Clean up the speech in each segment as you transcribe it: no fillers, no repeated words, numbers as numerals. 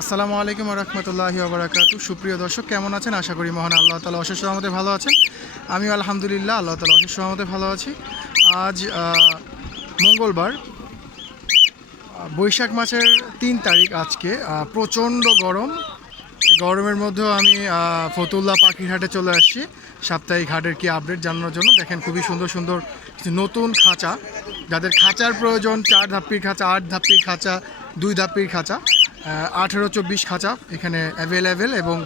আসসালামু আলাইকুম রহমতুল্লাহি ওয়া বারাকাতুহু। সুপ্রিয় দর্শক, কেমন আছেন? আশা করি মহান আল্লাহ তাআলা অশেষ রহমতে ভালো আছেন। আমিও আলহামদুলিল্লাহ আল্লাহ তাআলা অশেষ রহমতে ভালো আছি। আজ মঙ্গলবার, বৈশাখ মাসের ৩ তারিখ। আজকে প্রচণ্ড গরম। এই গরমের মধ্যেও আমি ফতুল্লা পাখির হাটে চলে আসছি সাপ্তাহিক হাটের কি আপডেট জানানোর জন্য। দেখেন, খুবই সুন্দর সুন্দর নতুন খাঁচা, যাদের খাঁচার প্রয়োজন, 4 ধাপ্পির খাঁচা, 8 ধাপ্পির খাঁচা, 2 ধাপ্পির খাঁচা, 18-24 খাঁচা এখানে অ্যাভেলেবেল। এবং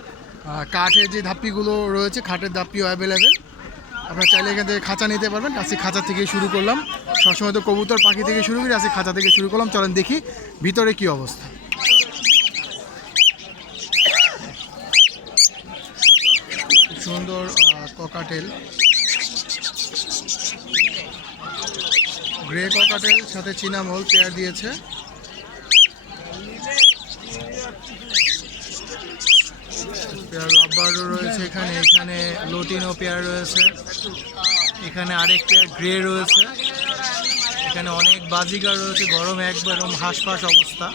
কাঠের যে ধাপ্পিগুলো রয়েছে, খাটের ধাপ্পিও অ্যাভেলেবেল। আপনারা চাইলে এখান থেকে খাঁচা নিতে পারবেন। আজকে খাঁচা থেকে শুরু করলাম, সবসময় তো কবুতর পাখি থেকে শুরু করি, আজকে খাঁচা থেকে শুরু করলাম। চলেন দেখি ভিতরে কি অবস্থা। সুন্দর ককাটেল, গ্রে ককাটেল সাথে চিনামল পেয়ার দিয়েছে। পেয়ার লাভবার্ডও রয়েছে এখানে, এখানে লোটিনো পেয়ার রয়েছে, এখানে আরেক পেয়ার গ্রে রয়েছে, এখানে অনেক বাজিগার রয়েছে। গরম একবার হাঁসফাঁস অবস্থা।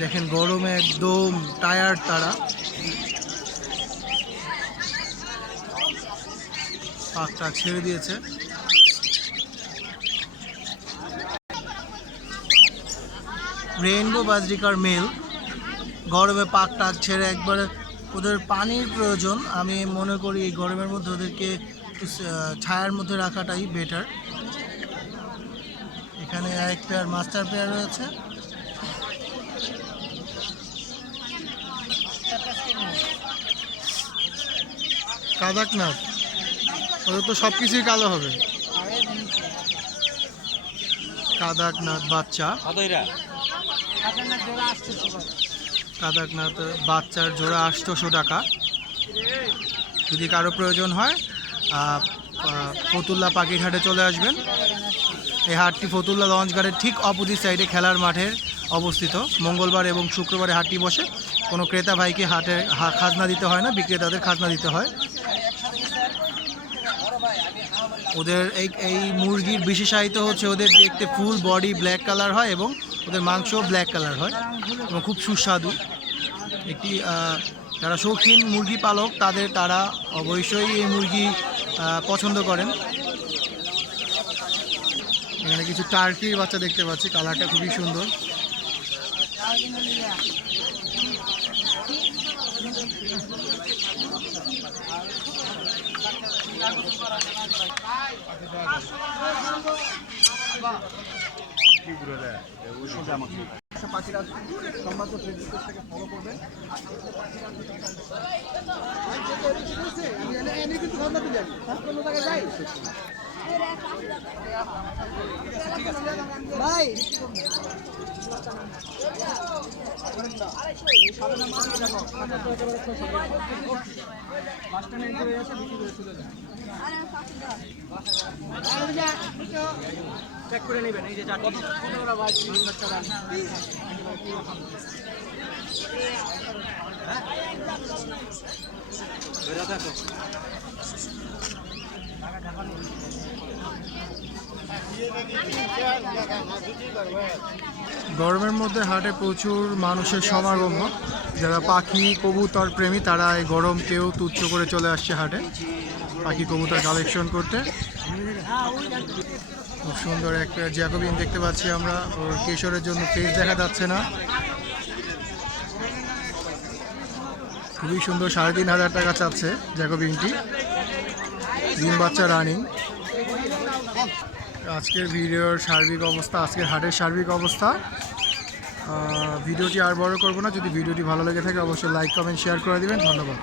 দেখেন, গরমে একদম টায়ার্ড তারা। পাকটা ছেড়ে দিয়েছে। রেইনবো বাজরিকার মেল, গরমে পাকটা ছেড়ে একবারে। ওদের পানির প্রয়োজন। আমি মনে করি এই গরমের মধ্যে ওদেরকে ছায়ার মধ্যে রাখাটাই বেটার। এখানে আরেক পেয়ার মাস্টার পেয়ার রয়েছে। কাদাকনাথ, ওদের তো সব কিছুই কালো হবে। কাদাকনাথ বাচ্চা, কাদাকনাথ বাচ্চার জোড়া 800 টাকা। যদি কারো প্রয়োজন হয় ফতুল্লা পাখির হাটে চলে আসবেন। এই হাটটি ফতুল্লা লঞ্চ ঘাটের ঠিক অপোজিট সাইডে খেলার মাঠের অবস্থিত। মঙ্গলবার এবং শুক্রবারে হাটটি বসে। কোনো ক্রেতা ভাইকে হাটে খাজনা দিতে হয় না, বিক্রেতাদের খাজনা দিতে হয়। ওদের এই মুরগির বিশেষায়িত হচ্ছে ওদের দেখতে ফুল বডি ব্ল্যাক কালার হয় এবং ওদের মাংস ব্ল্যাক কালার হয় এবং খুব সুস্বাদু। একটি যারা শৌখিন মুরগি পালক তারা অবশ্যই এই মুরগি পছন্দ করেন। এখানে কিছু টার্কির বাচ্চা দেখতে পাচ্ছি, কালারটা খুবই সুন্দর। পাখিরা সম্মানিত ফেসবুক থেকে ফলো করবেন। ভাই চেক করে নেবেন। এই যে গরমের মধ্যে হাটে প্রচুর মানুষের সমাগম। যারা পাখি কবুতর প্রেমী তারা এই গরমকেও তুচ্ছ করে চলে আসছে হাটে পাখি কবুতর কালেকশন করতে। খুব সুন্দর একটা জ্যাকোবিন দেখতে পাচ্ছি আমরা। ওর কেশরের জন্য ফেস দেখা যাচ্ছে না। খুবই সুন্দর, 3,500 টাকা চাচ্ছে জ্যাকোবিনটি। 3 বাচ্চা রানিং। আজকের ভিডিওর সার্বিক অবস্থা, আজকের হাটের সার্বিক অবস্থা। ভিডিওটি আর বড় করব না। যদি ভিডিওটি ভালো লেগে থাকে অবশ্যই লাইক কমেন্ট শেয়ার করে দিবেন। ধন্যবাদ।